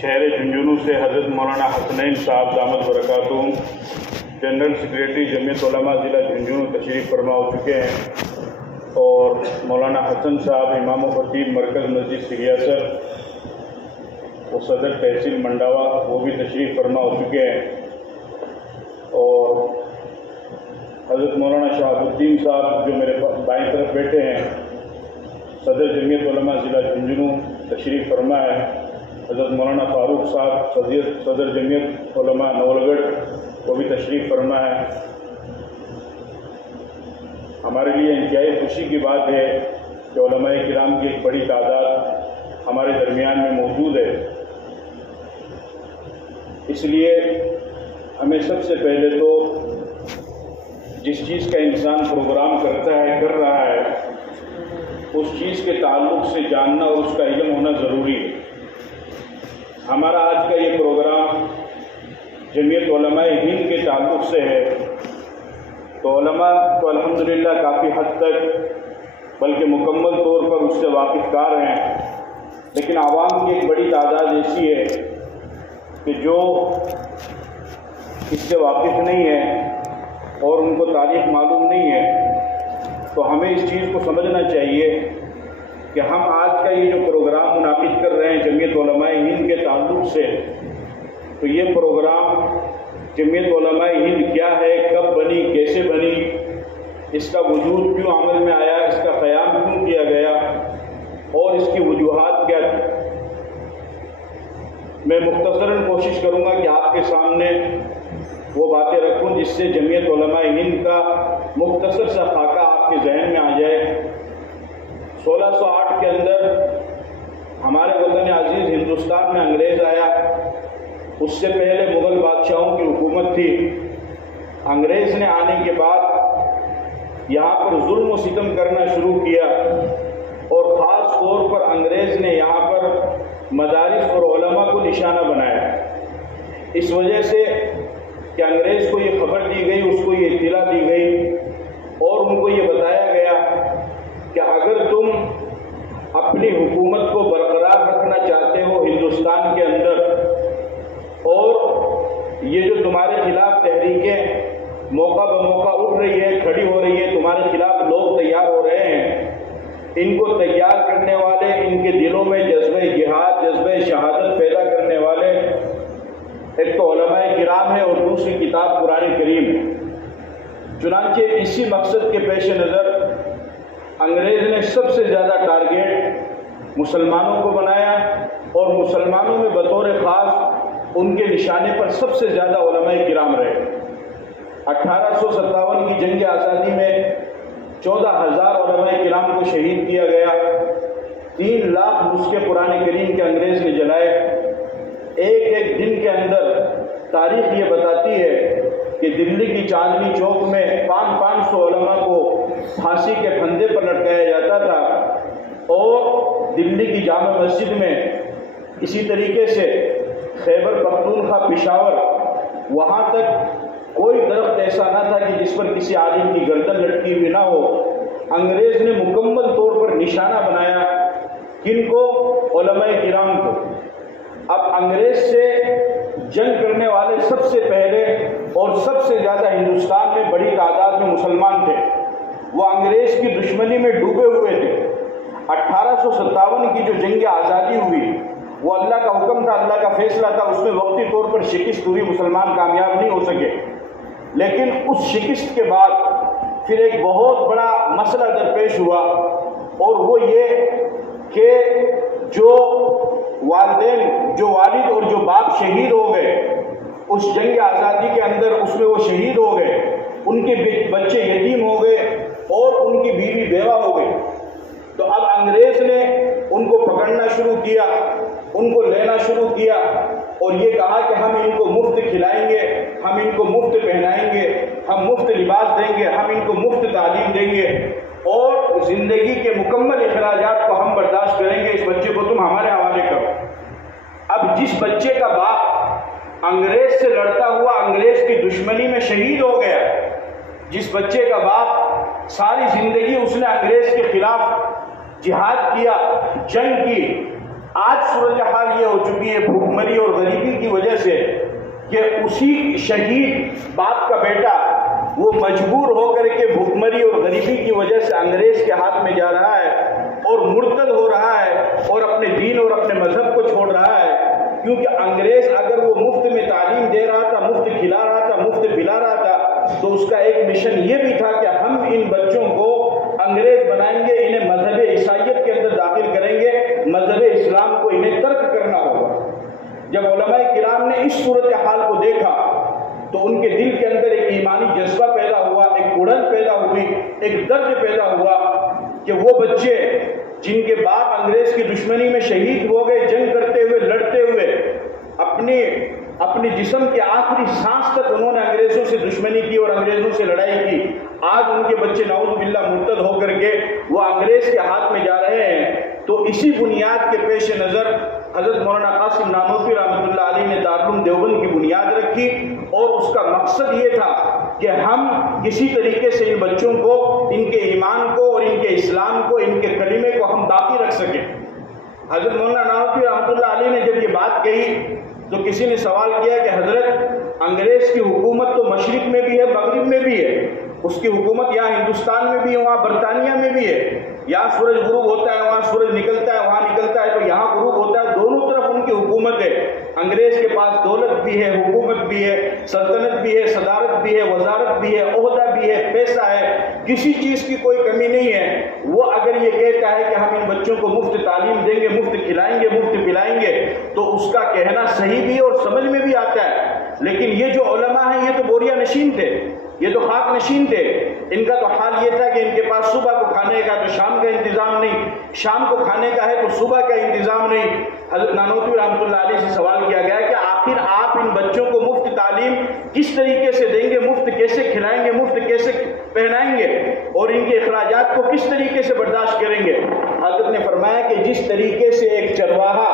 شہر جھنجھنو سے حضرت مولانا حسنین صاحب دامت برکاتہم جنرل سیکریٹری جمعیت علماء ضلع جھنجھنو تشریف فرما ہو چکے ہیں، اور مولانا حسن صاحب امام و خطیب مرکز مسجد سریاسر وہ صدر تحصیل منڈاوا وہ بھی تشریف فرما ہو چکے ہیں، اور حضرت مولانا شہاب الدین صاحب جو میرے بائیں طرف بیٹھے ہیں صدر جمعیت علماء ضلع جھنجھنو تشریف فرما ہے، حضرت مولانا فاروق صاحب صدر جمعیت علماء نول گڑھ وہ بھی تشریف فرما ہے۔ ہمارے لیے انتہائی خوشی کی بات ہے کہ علماء کرام کی ایک بڑی تعداد ہمارے درمیان میں موجود ہے۔ اس لیے ہمیں سب سے پہلے تو جس چیز کا انسان پروگرام کر رہا ہے اس چیز کے تعلق سے جاننا اور اس کا علم ہونا ضروری ہے۔ ہمارا آج کا یہ پروگرام جمعیت علماء ہند کے تعلق سے ہے، تو علماء تو الحمدللہ کافی حد تک بلکہ مکمل طور پر اس سے واقف کار ہیں، لیکن عوام کی ایک بڑی تعداد ایسی ہے کہ جو اس سے واقف نہیں ہے اور ان کو تاریخ معلوم نہیں ہے۔ تو ہمیں اس چیز کو سمجھنا چاہیے کہ ہم آج کا یہ جو پروگرام منعقد کر رہے ہیں جمعیت علماء ہند کے تعلق سے، تو یہ پروگرام جمعیت علماء ہند کیا ہے، کب بنی، کیسے بنی، اس کا وجود کیوں عمل میں آیا، اس کا قیام کیوں کیا گیا اور اس کی وجوہات کیا تھی، میں مختصراً کوشش کروں گا کہ آپ کے سامنے وہ باتیں رکھوں جس سے جمعیت علماء ہند کا مختصر سا خاکہ آپ کے ذہن میں آ جائے۔ 1608 کے اندر ہمارے وطن عزیز ہندوستان میں انگریز آیا، اس سے پہلے مغل بادشاہوں کی حکومت تھی۔ انگریز نے آنے کے بعد یہاں پر ظلم و ستم کرنا شروع کیا، اور خاص طور پر انگریز نے یہاں پر مدارس اور علماء کو نشانہ بنایا۔ اس وجہ سے کہ انگریز کو یہ خبر دی گئی، اس کو یہ اطلاع دی گئی اور ان کو یہ بتایا گیا کہ اگر تم اپنی حکومت کو برقرار رکھنا چاہتے ہو ہندوستان کے اندر، اور یہ جو تمہارے خلاف تحریکیں موقع بموقع اٹھ رہی ہے، کھڑی ہو رہی ہے، تمہارے خلاف لوگ تیار ہو رہے ہیں، ان کو تیار کرنے والے، ان کے دلوں میں جذبہ جہاد، جذبہ شہادت پیدا کرنے والے ایک تو علماء کرام ہے اور دوسری کتاب قرآن کریم ہے۔ چنانچہ اسی مقصد کے پیش نظر انگریز نے سب سے زیادہ ٹارگیٹ مسلمانوں کو بنایا، اور مسلمانوں میں بطور خاص ان کے نشانے پر سب سے زیادہ علماء کرام رہے۔ 1857 کی جنگ آزادی میں 14,000 علماء کرام کو شہید کیا گیا، 3 لاکھ نسخے قرآن کریم کے انگریز نے جلائے۔ ایک دن کے اندر تاریخ یہ بتاتی ہے کہ دلی کی چاندنی چوک میں 500 علماء کو پھانسی کے پھندے پر لٹکایا جاتا تھا، اور دلی کی جامع مسجد میں اسی طریقے سے خیبر پختونخوا پشاور وہاں تک کوئی درخت ایسا نہ تھا کہ جس پر کسی عالم کی گردن لٹکی ہوئی نہ ہو۔ انگریز نے مکمل طور پر نشانہ بنایا کن کو؟ علماء کرام کو۔ اب انگریز سے جنگ کرنے والے سب سے پہلے اور سب سے زیادہ ہندوستان میں بڑی تعداد میں مسلمان تھے، وہ انگریز کی دشمنی میں ڈوبے ہوئے تھے۔ 1857 کی جو جنگ آزادی ہوئی وہ اللہ کا حکم تھا، اللہ کا فیصلہ تھا، اس میں وقتی طور پر شکست ہوئی، مسلمان کامیاب نہیں ہو سکے، لیکن اس شکست کے بعد پھر ایک بہت بڑا مسئلہ درپیش ہوا، اور وہ یہ کہ جو والدین، جو والد اور جو باپ شہید ہو گئے اس جنگ آزادی کے اندر، اس میں وہ شہید ہو گئے، ان کے بچے یتیم ہو گئے اور ان کی بیوی بیوہ ہو گئی۔ تو اب انگریز نے ان کو پکڑنا شروع کیا، ان کو لینا شروع کیا، اور یہ کہا کہ ہم ان کو مفت کھلائیں گے، ہم ان کو مفت پہنائیں گے، ہم مفت لباس دیں گے، ہم ان کو مفت تعلیم دیں گے، اور زندگی کے مکمل اخراجات کو ہم برداشت کریں گے، اس بچے کو تم ہمارے حوالے کرو۔ اب جس بچے کا باپ انگریز سے لڑتا ہوا انگریز کی دشمنی میں شہید ہو گیا، جس بچے کا باپ ساری زندگی اس نے انگریز کے خلاف جہاد کیا، جنگ کی، آج صورتحال یہ ہو چکی ہے بھوکمری اور غریبی کی وجہ سے کہ اسی شہید باپ کا بیٹا وہ مجبور ہو کر کے بھوکمری اور غریبی کی وجہ سے انگریز کے ہاتھ میں جا رہا ہے اور مرتد ہو رہا ہے اور اپنے دین اور اپنے مذہب کو چھوڑ رہا ہے. کیونکہ انگریز اگر وہ مفت میں تعلیم دے رہا تھا، مفت کھلا رہا تھا، مفت پلا رہا تھا، تو اس کا ایک مشن یہ بھی تھا کہ ہم ان بچوں کو انگریز بنائیں گے، انہیں مذہب عیسائیت کے اندر داخل کریں گے، مذہب اسلام کو انہیں ترک کرنا ہوگا. جب علماء کرام نے اس صورتحال کو دیکھا تو ان کے دل کے اندر ایک ایمانی جذبہ پیدا ہوا، ایک اڑن پیدا ہوئی، ایک درد پیدا ہوا کہ وہ بچے جن کے باپ انگریز کی دشمنی میں شہید ہو گئے، جنگ کرتے ہوئے، لڑتے ہوئے، اپنے جسم کے آخری سانس تک انہوں نے انگریزوں سے دشمنی کی اور انگریزوں سے لڑائی کی، آج ان کے بچے نعوذ باللہ مرتد ہو کر کے وہ انگریز کے ہاتھ میں جا رہے ہیں. تو اسی بنیاد کے پیش نظر حضرت مولانا قاسم نانوتوی رحمۃ اللہ علیہ نے دارالعلوم دیوبند کی بنیاد رکھی اور اس کا مقصد یہ تھا کہ ہم کسی طریقے سے ان بچوں کو، ان کے ایمان کو اور ان کے اسلام کو، ان کے کلمے کو ہم باقی رکھ سکیں. حضرت مولانا نانوتوی رحمۃ اللہ علیہ نے جب یہ بات کہی تو کسی نے سوال کیا کہ حضرت انگریز کی حکومت تو مشرق میں بھی ہے، مغرب میں بھی ہے، اس کی حکومت یہاں ہندوستان میں بھی ہے، وہاں برطانیہ میں بھی ہے، یہاں سورج غروب ہوتا ہے، وہاں سورج نکلتا ہے، وہاں نکلتا ہے، تو یہاں غروب ہوتا ہے، دونوں طرف ان کی حکومت ہے. انگریز کے پاس دولت بھی ہے، حکومت بھی ہے، سلطنت بھی ہے، صدارت بھی ہے، وزارت بھی ہے، عہدہ بھی ہے، پیسہ ہے، کسی چیز کی کوئی کمی نہیں ہے. وہ اگر یہ کہتا ہے کہ ہم ان بچوں کو مفت تعلیم دیں گے، مفت کھلائیں گے، مفت پلائیں گے، تو اس کا کہنا صحیح بھی ہے اور سمجھ میں بھی آتا ہے. لیکن یہ جو علماء ہیں یہ تو بوریا نشین تھے، یہ تو خاک نشین تھے. ان کا تو حال یہ تھا کہ ان کے پاس صبح کو کھانے کا تو شام کا انتظام نہیں، شام کو کھانے کا ہے تو صبح کا انتظام نہیں. حضرت نانوتوی رحمۃ اللہ علیہ سے سوال کیا گیا کہ آخر آپ ان بچوں کو مفت تعلیم کس طریقے سے دیں گے، مفت کیسے کھلائیں گے، مفت کیسے پہنائیں گے، اور ان کے اخراجات کو کس طریقے سے برداشت کریں گے؟ حضرت نے فرمایا کہ جس طریقے سے ایک چرواہا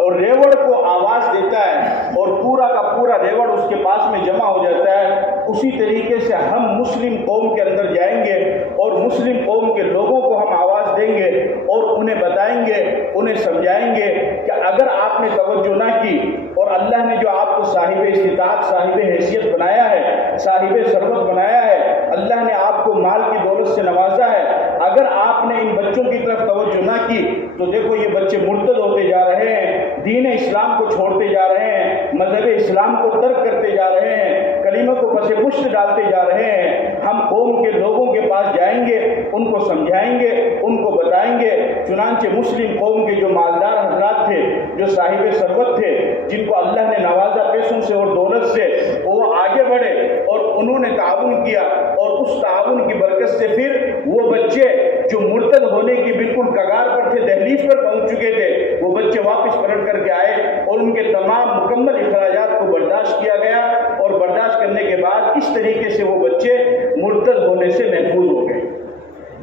اور ریوڑ کو آواز دیتا ہے اور پورا کا پورا ریوڑ اس کے پاس میں جمع ہو جاتا ہے، اسی طریقے سے ہم مسلم قوم کے اندر جائیں گے اور مسلم قوم کے لوگوں کو ہم آواز دیں گے اور انہیں بتائیں گے، انہیں سمجھائیں گے کہ اگر آپ نے توجہ نہ کی اور اللہ نے جو آپ کو صاحب استطاعت، صاحب حیثیت بنایا ہے، صاحب ثروت بنایا ہے، اللہ نے آپ کو مال کی دولت سے نوازا ہے، اگر آپ نے ان بچوں کی طرف توجہ نہ کی تو دیکھو یہ بچے مرتد ہوتے جا رہے ہیں، دین اسلام کو چھوڑتے جا رہے ہیں، مذہب اسلام کو ترک کرتے جا رہے ہیں، کلمہ کو پس پشت ڈالتے جا رہے ہیں. ہم قوم کے لوگوں کے پاس جائیں گے، ان کو سمجھائیں گے، ان کو بتائیں گے. چنانچہ مسلم قوم کے جو مالدار حضرات تھے، جو صاحب ثروت تھے، جن کو اللہ نے نوازا پیسوں سے اور دولت سے، وہ آگے بڑھے اور انہوں نے تعاون کیا اور اس تعاون کی برکت سے پھر وہ بچے جو مرتد ہونے کی بالکل کگار پر تھے، دہلیز پر پہنچ چکے تھے، وہ بچے واپس پلٹ کر کے آئے اور ان کے تمام مکمل اخراجات کو برداشت کیا گیا اور برداشت کرنے کے بعد اس طریقے سے وہ بچے مرتد ہونے سے محفوظ ہو گئے.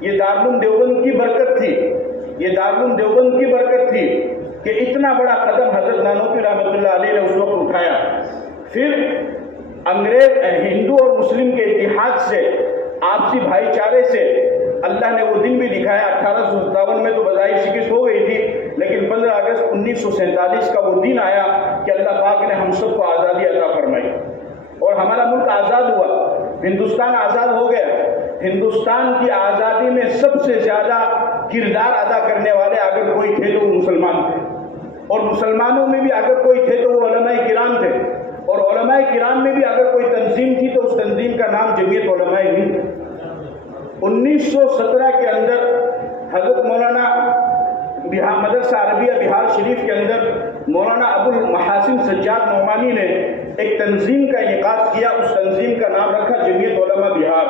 یہ دارالعلوم دیوبند کی برکت تھی، یہ دارالعلوم دیوبند کی برکت تھی کہ اتنا بڑا قدم حضرت نانوتوی رحمۃ اللہ علیہ نے اس وقت اٹھایا. پھر انگریز ہندو اور مسلم کے اتحاد سے، آپسی بھائی چارے سے اللہ نے وہ دن بھی دکھایا. 1857 میں تو بظاہر شکست ہو گئی تھی، لیکن 15 اگست 1947 کا وہ دن آیا کہ اللہ پاک نے ہم سب کو آزادی عطا فرمائی اور ہمارا ملک آزاد ہوا، ہندوستان آزاد ہو گیا. ہندوستان کی آزادی میں سب سے زیادہ کردار ادا کرنے والے اگر کوئی تھے تو وہ مسلمان تھے، اور مسلمانوں میں بھی اگر کوئی تھے تو وہ علماء کرام تھے، اور علماء کرام میں بھی اگر کوئی تنظیم تھی تو اس تنظیم کا نام جمعیت علماء ہند. 1917 کے اندر حضرت مولانا مدرسہ عربیہ بہار شریف کے اندر مولانا ابو المحاسن سجاد نعمانی نے ایک تنظیم کا انعقاد کیا. اس تنظیم کا نام رکھا جمعیت علماء بہار،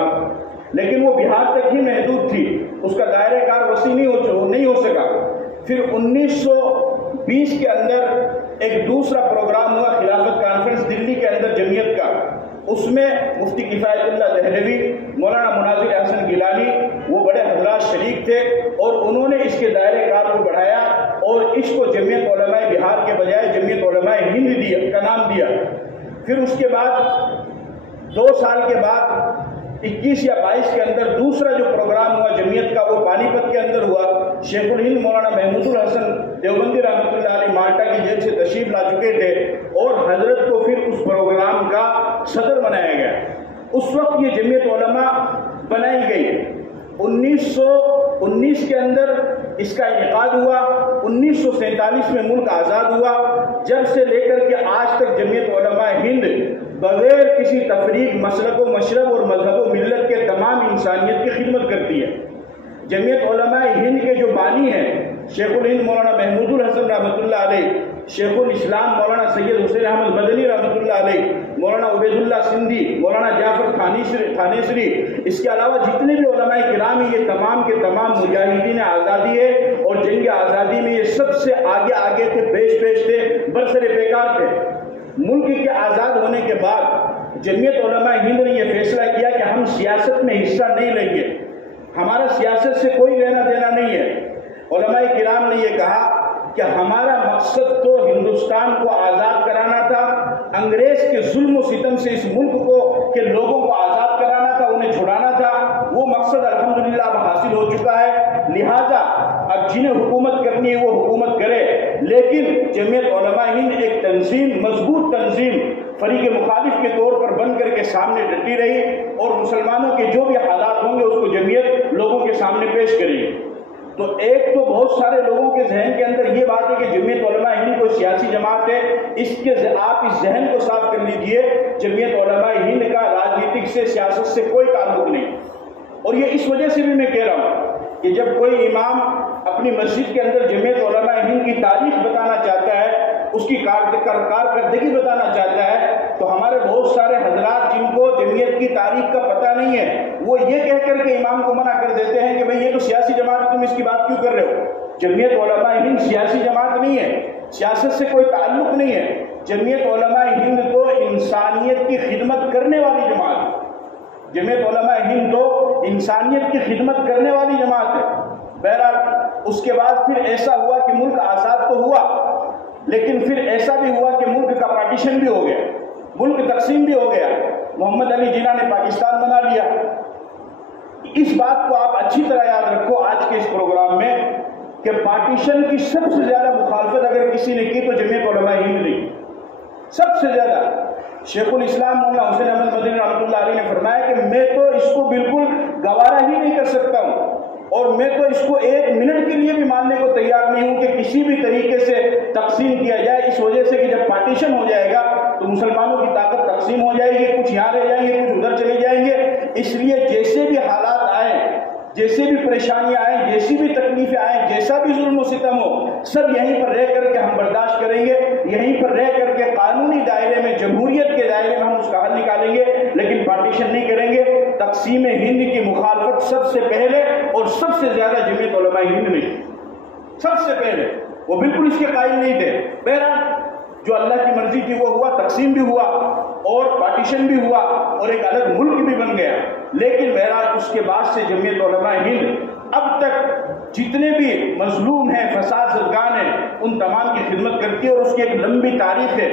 لیکن وہ بہار تک ہی محدود تھی، اس کا دائرہ کار وسیع نہیں ہو سکا. پھر 1920 کے اندر ایک دوسرا پروگرام ہوا، خلافت کانفرنس دلی کے اندر جمعیت کا. اس میں مفتی کفایت اللہ دہلوی، مولانا مناظر حسن گیلانی، وہ بڑے حضرات شریک تھے اور انہوں نے اس کے دائرہ کار کو بڑھایا اور اس کو جمعیت علماء بہار کے بجائے جمعیت علماء ہند کا نام دیا. پھر اس کے بعد 2 سال کے بعد 21 یا 22 کے اندر دوسرا جو پروگرام ہوا جمعیت کا، وہ پانی پت کے اندر ہوا. شیخ الہند مولانا محمود الحسن دیوبندی رحمۃ گئی. 1919 کے اندر اس کا انعقاد ہوا. 1947 میں ملک آزاد ہوا. جب سے لے کر کے آج تک جمعیت علماء ہند بغیر کسی تفریق، مسلک و مشرب اور مذہب و ملت کے تمام انسانیت کی خدمت کرتی ہے. جمعیت علماء ہند کے جو بانی ہیں شیخ الہند مولانا محمود الحسن رحمۃ اللہ علیہ، شیخ الاسلام مولانا سید حسین احمد مدنی رحمۃ اللہ علیہ، مولانا عبید اللہ سندھی، مولانا جعفر تھانیسری، اس کے علاوہ جتنے بھی علماء کرام ہیں یہ تمام کے تمام مجاہدین آزادی ہے اور جنگ آزادی میں یہ سب سے آگے تھے، پیش تھے، برسر پیکار تھے. ملک کے آزاد ہونے کے بعد جمعیت علماء ہند نے یہ فیصلہ کیا کہ ہم سیاست میں حصہ نہیں لیں گے، ہمارا سیاست سے کوئی لینا دینا نہیں ہے. علماء کرام نے یہ کہا کہ ہمارا مقصد تو ہندوستان کو آزاد کرانا تھا، انگریز کے ظلم و ستم سے اس ملک کو کے لوگوں کو آزاد کرانا تھا، انہیں چھڑانا تھا. وہ مقصد الحمدللہ اب حاصل ہو چکا ہے. لہذا اب جنہیں حکومت کرنی ہے وہ حکومت کرے، لیکن جمعیت علماء ہند ایک تنظیم، مضبوط تنظیم، فریق مخالف کے طور پر بن کر کے سامنے ڈٹی رہی اور مسلمانوں کے جو بھی حالات ہوں گے اس کو جمعیت لوگوں کے سامنے پیش کرے گی. تو ایک تو بہت سارے لوگوں کے ذہن کے اندر یہ بات ہے کہ جمعیت علماء ہند کوئی سیاسی جماعت ہے. آپ اس ذہن کو صاف کر لیجئے، جمعیت علماء ہند کا راجنیتک سے، سیاست سے کوئی تعلق نہیں. اور یہ اس وجہ سے بھی میں کہہ رہا ہوں کہ جب کوئی امام اپنی مسجد کے اندر جمعیت علماء ہند کی تاریخ بتانا چاہتا ہے، اس کی کارکردگی بتانا چاہتا ہے، تو ہمارے بہت سارے حضرات جن کو جمعیت کی تاریخ کا پتہ نہیں ہے وہ یہ کہہ کر کے امام کو منع کر دیتے ہیں کہ بھئی یہ تو سیاسی جماعت ہے، تم اس کی بات کیوں کر رہے ہو؟ جمعیت علماء ہند سیاسی جماعت نہیں ہے، سیاست سے کوئی تعلق نہیں ہے. جمعیت علماء ہند تو انسانیت کی خدمت کرنے والی جماعت ہے. جمعیت علماء ہند تو انسانیت کی خدمت کرنے والی جماعت ہے. بہرحال اس کے بعد پھر ایسا ہوا کہ ملک آزاد تو ہوا، لیکن پھر ایسا بھی ہوا کہ ملک کا پارٹیشن بھی ہو گیا، ملک تقسیم بھی ہو گیا. محمد علی جناح نے پاکستان بنا لیا. اس بات کو آپ اچھی طرح یاد رکھو آج کے اس پروگرام میں کہ پارٹیشن کی سب سے زیادہ مخالفت اگر کسی نے کی تو جمعیت علماء ہند نے کی، سب سے زیادہ. شیخ الاسلام مولانا حسین احمد مدنی رحمۃ اللہ علیہ نے فرمایا کہ میں تو اس کو بالکل گوارا ہی نہیں کر سکتا ہوں اور میں تو اس کو ایک منٹ کے لیے بھی ماننے کو تیار نہیں ہوں کہ کسی بھی طریقے سے تقسیم کیا جائے، اس وجہ سے کہ جب پارٹیشن ہو جائے گا تو مسلمانوں کی طاقت تقسیم ہو جائے گی، کچھ یہاں رہ جائیں گے، کچھ ادھر چلے جائیں گے. اس لیے جیسے بھی حالات آئیں، جیسے بھی پریشانیاں آئیں، جیسی بھی تکلیفیں آئیں، جیسا بھی ظلم و ستم ہو، سب یہیں پر رہ کر کے ہم برداشت کریں گے، یہیں پر رہ کر کے قانونی دائرے میں، جمہوریت کے دائرے میں ہم اس کا حل نکالیں گے، لیکن پارٹیشن نہیں کریں گے. تقسیم ہند کی مخالفت سب سے پہلے اور سب سے زیادہ جمعیت علماء ہند نے، سب سے پہلے. وہ بالکل اس کے قائل نہیں تھے. بہرحال جو اللہ کی مرضی تھی وہ ہوا، تقسیم بھی ہوا اور پارٹیشن بھی ہوا اور ایک الگ ملک بھی بن گیا. لیکن بہرحال اس کے بعد سے جمعیت علماء ہند اب تک جتنے بھی مظلوم ہیں، فساد زدگان ہیں، ان تمام کی خدمت کرتی ہے اور اس کی ایک لمبی تاریخ ہے.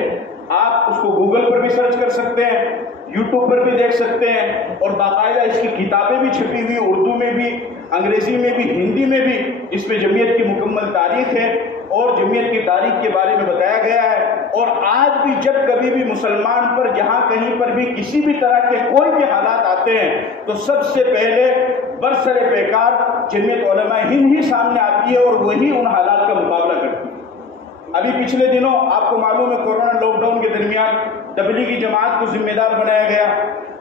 آپ اس کو گوگل پر بھی سرچ کر سکتے ہیں، یوٹیوب پر بھی دیکھ سکتے ہیں اور باقاعدہ اس کی کتابیں بھی چھپی ہوئی، اردو میں بھی، انگریزی میں بھی، ہندی میں بھی اس میں جمعیت کی مکمل تاریخ ہے اور جمعیت کی تاریخ کے بارے میں بتایا گیا ہے. اور آج بھی جب کبھی بھی مسلمان پر جہاں کہیں پر بھی کسی بھی طرح کے کوئی بھی حالات آتے ہیں تو سب سے پہلے برسر پیکار جمعیت علماء ہند ہی سامنے آتی ہے اور وہی ان حالات کا مقابلہ کرتی ہے. ابھی پچھلے دنوں آپ کو معلوم ہے کورونا لاک ڈاؤن کے درمیان تبلیغی جماعت کو ذمہ دار بنایا گیا،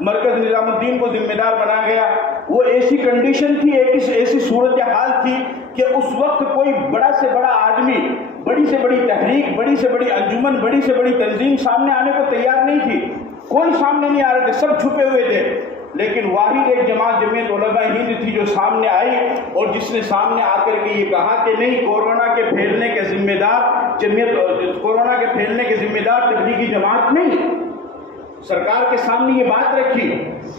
مرکز نظام الدین کو ذمہ دار بنایا گیا. وہ ایسی کنڈیشن تھی، ایسی صورتحال تھی کہ اس وقت کوئی بڑا سے بڑا آدمی، بڑی سے بڑی تحریک، بڑی سے بڑی انجمن، بڑی سے بڑی تنظیم سامنے آنے کو تیار نہیں تھی. کوئی سامنے نہیں آ رہے تھے، سب چھپے ہوئے تھے. لیکن واحد ایک جماعت جمعیت علماء ہند تھی جو سامنے آئی اور جس نے سامنے آ کر کے یہ کہا کہ نہیں، کورونا کے پھیلنے کے ذمہ دار کورونا کے پھیلنے کے ذمہ دار تبلیغی جماعت نہیں. سرکار کے سامنے یہ بات رکھی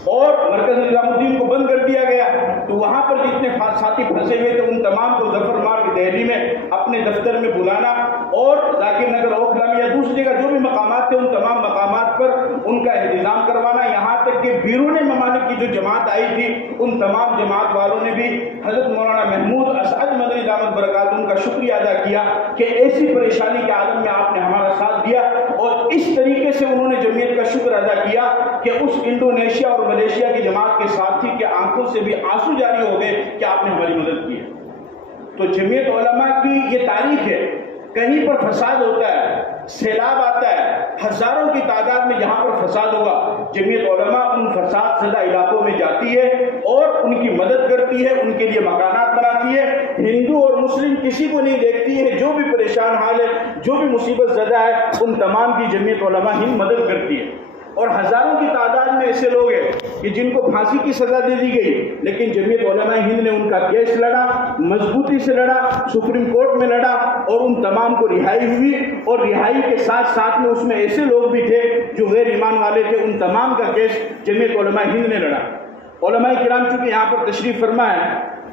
اور مرکز نظام الدین کو بند کر دیا گیا. تو وہاں پر جتنے ساتھی پھنسے ہوئے تھے ان تمام کو ظفر مارگ دہلی میں اپنے دفتر میں بلانا اور ذاکر نگر اوکھلا میں یا دوسری جگہ جو بھی مقامات تھے ان تمام مقامات پر ان کا انتظام کروانا، یہاں تک کہ بیرون ممالک کی جو جماعت آئی تھی ان تمام جماعت والوں نے بھی حضرت مولانا محمود اسعد مدنی دامت برکاتہ ان کا شکریہ ادا کیا کہ ایسی پریشانی کے عالم میں آپ نے ہمارا ساتھ دیا، اور اس طریقے سے انہوں نے جمعیت کا شکر ادا کیا کہ اس انڈونیشیا اور ملیشیا کی جماعت کے ساتھی کے آنکھوں سے بھی آنسو جاری ہو گئے کہ آپ نے ہماری مدد کی ہے۔ تو جمعیت علماء کی یہ تاریخ ہے، کہیں پر فساد ہوتا ہے، سیلاب آتا ہے، ہزاروں کی تعداد میں جہاں پر فساد ہوگا جمعیت علماء ان فساد زدہ علاقوں میں جاتی ہے اور ان کی مدد کرتی ہے، ان کے لیے مکانات بناتی ہے۔ ہندو اور مسلم کسی کو نہیں دیکھتی ہے، جو بھی پریشان حال ہے، جو بھی مصیبت زدہ ہے، ان تمام کی جمعیت علماء ہند مدد کرتی ہے۔ اور ہزاروں کی تعداد میں ایسے لوگ ہیں کہ جن کو پھانسی کی سزا دے دی گئی، لیکن جمعیت علماء ہند نے ان کا کیس لڑا، مضبوطی سے لڑا، سپریم کورٹ میں لڑا، اور ان تمام کو رہائی ہوئی، اور رہائی کے ساتھ ساتھ میں اس میں ایسے لوگ بھی تھے جو غیر ایمان والے تھے، ان تمام کا کیس جمعیت علماء ہند نے لڑا۔ علماء کرام چونکہ یہاں پر تشریف فرما ہے،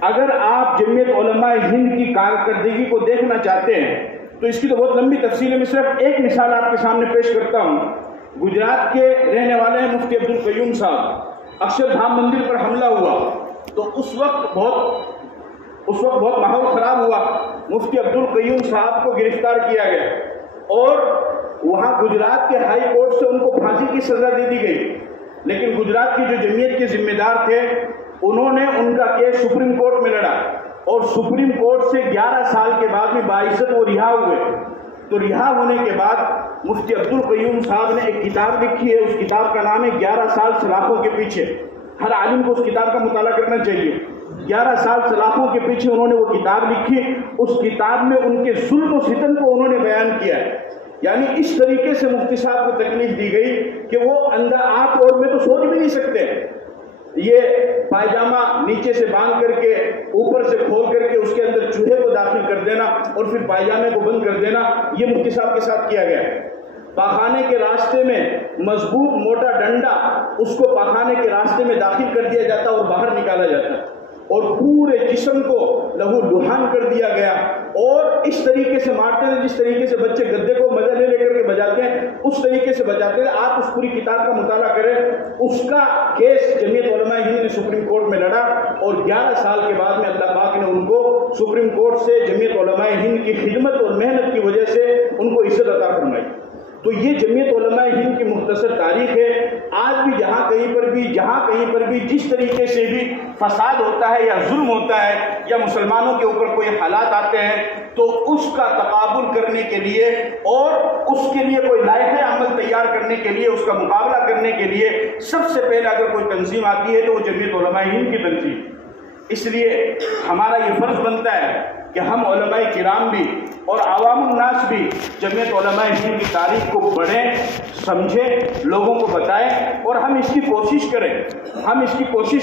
اگر آپ جمعیت علماء ہند کی کارکردگی کو دیکھنا چاہتے ہیں تو اس کی تو بہت لمبی تفصیل ہے، میں صرف ایک مثال آپ کے سامنے پیش کرتا ہوں۔ گجرات کے رہنے والے ہیں مفتی عبدالقیوم صاحب، اکشردھام مندر پر حملہ ہوا تو اس وقت بہت ماحول خراب ہوا، مفتی عبدالقیوم صاحب کو گرفتار کیا گیا اور وہاں گجرات کے ہائی کورٹ سے ان کو پھانسی کی سزا دے دی گئی، لیکن گجرات کی جو جمعیت کے ذمہ دار تھے انہوں نے ان کا کیس سپریم کورٹ میں لڑا، اور سپریم کورٹ سے 11 سال کے بعد بھی باعزت وہ رہا ہوئے۔ تو رہا ہونے کے بعد مفتی عبدالقیوم صاحب نے ایک کتاب لکھی ہے، اس کتاب کا نام ہے 11 سال سلاخوں کے پیچھے۔ ہر عالم کو اس کتاب کا مطالعہ کرنا چاہیے۔ 11 سال سلاخوں کے پیچھے انہوں نے وہ کتاب لکھی، اس کتاب میں ان کے ظلم و ستم کو انہوں نے بیان کیا ہے۔ یعنی اس طریقے سے مفتی صاحب کو تکلیف دی گئی کہ وہ اندر آپ اور میں تو سوچ بھی نہیں سکتے، یہ پائجامہ نیچے سے باندھ کر کے اوپر سے کھول کر کے اس کے اندر چوہے کو داخل کر دینا اور پھر پائجامے کو بند کر دینا، یہ مفتی صاحب کے ساتھ کیا گیا ہے۔ پاخانے کے راستے میں مضبوط موٹا ڈنڈا اس کو پاخانے کے راستے میں داخل کر دیا جاتا اور باہر نکالا جاتا، اور پورے جسم کو لہو لہان کر دیا گیا، اور اس طریقے سے مارتے تھے جس طریقے سے بچے گدے کو مزہ لے کر کے بجاتے ہیں، اس طریقے سے بجاتے تھے۔ آپ اس پوری کتاب کا مطالعہ کریں، اس کا کیس جمعیت علماء ہند نے سپریم کورٹ میں لڑا، اور 11 سال کے بعد میں اللہ پاک نے ان کو سپریم کورٹ سے جمعیت علماء ہند کی خدمت اور محنت کی وجہ سے ان کو عزت عطا فرمائی۔ تو یہ جمعیت علماء ہند کی مختصر تاریخ ہے۔ آج بھی جہاں کہیں پر بھی جس طریقے سے بھی فساد ہوتا ہے یا ظلم ہوتا ہے یا مسلمانوں کے اوپر کوئی حالات آتے ہیں تو اس کا تقابل کرنے کے لیے اور اس کے لیے کوئی لائحہ عمل تیار کرنے کے لیے، اس کا مقابلہ کرنے کے لیے سب سے پہلے اگر کوئی تنظیم آتی ہے تو وہ جمعیت علماء ہند کی تنظیم۔ اس لیے ہمارا یہ فرض بنتا ہے کہ ہم علماء کرام بھی اور عوام الناس بھی جمعیت علماء ہند کی تاریخ کو پڑھیں، سمجھیں، لوگوں کو بتائیں، اور ہم اس کی کوشش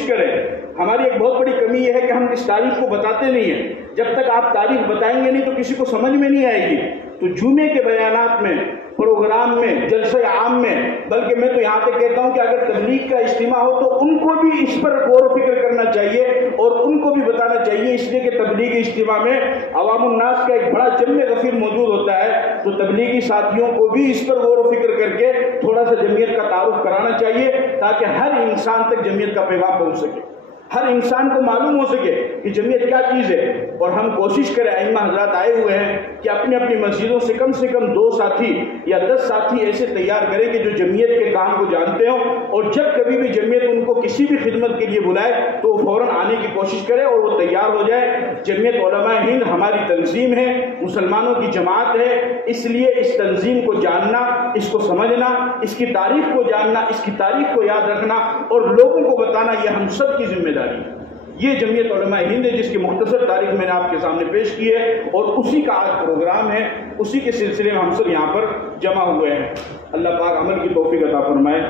کریں۔ ہماری ایک بہت بڑی کمی یہ ہے کہ ہم اس تاریخ کو بتاتے نہیں ہیں۔ جب تک آپ تاریخ بتائیں گے نہیں تو کسی کو سمجھ میں نہیں آئے گی۔ تو جمعے کے بیانات میں، پروگرام میں، جلسہ عام میں، بلکہ میں تو یہاں تک کہتا ہوں کہ اگر تبلیغ کا اجتماع ہو تو ان کو بھی اس پر غور و فکر کرنا چاہیے اور ان کو بھی بتانا چاہیے، اس لیے کہ تبلیغی اجتماع میں عوام الناس کا ایک بڑا جمع غفیر موجود ہوتا ہے، تو تبلیغی ساتھیوں کو بھی اس پر غور و فکر کر کے تھوڑا سا جمعیت کا تعارف کرانا چاہیے تاکہ ہر انسان تک جمعیت کا پیغام پہنچ سکے، ہر انسان کو معلوم ہو سکے کہ جمعیت کیا چیز ہے۔ اور ہم کوشش کریں، ائمہ حضرات آئے ہوئے ہیں کہ اپنی اپنی مسجدوں سے کم 2 ساتھی یا 10 ساتھی ایسے تیار کریں کہ جو جمعیت کے کام کو جانتے ہوں، اور جب کبھی بھی جمعیت ان کو کسی بھی خدمت کے لیے بلائے تو وہ فوراً آنے کی کوشش کرے اور وہ تیار ہو جائے۔ جمعیت علماء ہند ہماری تنظیم ہے، مسلمانوں کی جماعت ہے، اس لیے اس تنظیم کو جاننا، اس کو سمجھنا، اس کی تاریخ کو جاننا، اس کی تاریخ کو یاد رکھنا اور لوگوں کو بتانا، یہ ہم سب کی ذمہ داری ہے۔ یہ جمعیت علماء ہند ہے جس کی مختصر تاریخ میں نے آپ کے سامنے پیش کی ہے، اور اسی کا آج پروگرام ہے، اسی کے سلسلے میں ہم سب یہاں پر جمع ہوئے ہیں۔ اللہ پاک عمل کی توفیق عطا فرمائے۔